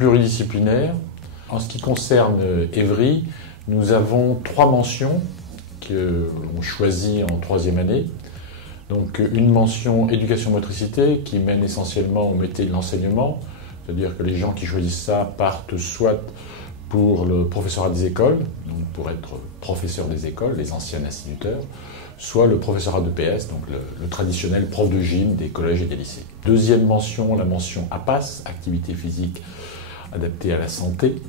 pluridisciplinaire. En ce qui concerne Évry, nous avons 3 mentions qu'on choisit en 3e année. Donc une mention éducation-motricité qui mène essentiellement au métier de l'enseignement, c'est-à-dire que les gens qui choisissent ça partent soit pour le professorat des écoles, donc pour être professeur des écoles, les anciens instituteurs, soit le professorat de PS, donc le traditionnel prof de gym des collèges et des lycées. Deuxième mention, la mention APAS, activité physique adaptée à la santé.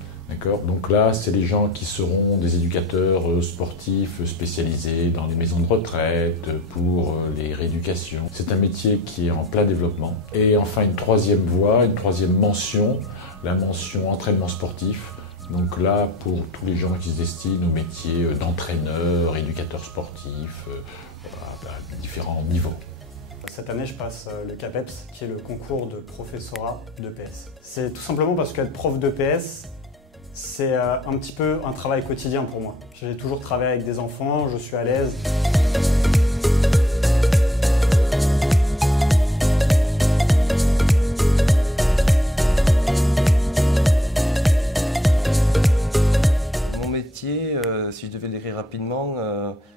Donc là, c'est les gens qui seront des éducateurs sportifs spécialisés dans les maisons de retraite, pour les rééducations. C'est un métier qui est en plein développement. Et enfin, une 3e voie, une 3e mention, la mention entraînement sportif. Donc là, pour tous les gens qui se destinent au métier d'entraîneur, éducateur sportif, à différents niveaux. Cette année, je passe le CAPEPS, qui est le concours de professorat d'EPS. C'est tout simplement parce qu'être prof d'EPS, c'est un petit peu un travail quotidien pour moi. J'ai toujours travaillé avec des enfants, je suis à l'aise. Mon métier, si je devais le décrire rapidement,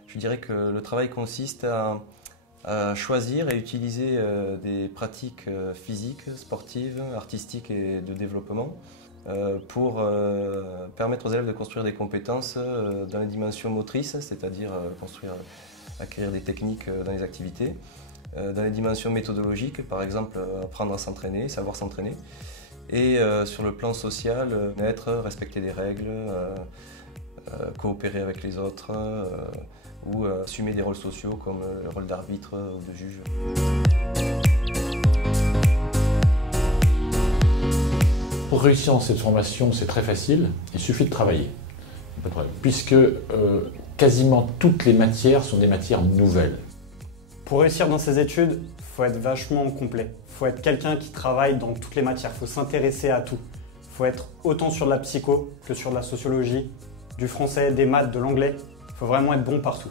je dirais que le travail consiste à choisir et utiliser des pratiques physiques, sportives, artistiques et de développement pour permettre aux élèves de construire des compétences dans les dimensions motrices, c'est-à-dire acquérir des techniques dans les activités, dans les dimensions méthodologiques, par exemple apprendre à s'entraîner, savoir s'entraîner, et sur le plan social, respecter des règles, coopérer avec les autres, ou assumer des rôles sociaux comme le rôle d'arbitre ou de juge. Pour réussir dans cette formation, c'est très facile, il suffit de travailler, pas de problème, puisque quasiment toutes les matières sont des matières nouvelles. Pour réussir dans ces études, il faut être vachement complet. Il faut être quelqu'un qui travaille dans toutes les matières, il faut s'intéresser à tout. Il faut être autant sur de la psycho que sur de la sociologie, du français, des maths, de l'anglais. Il faut vraiment être bon partout.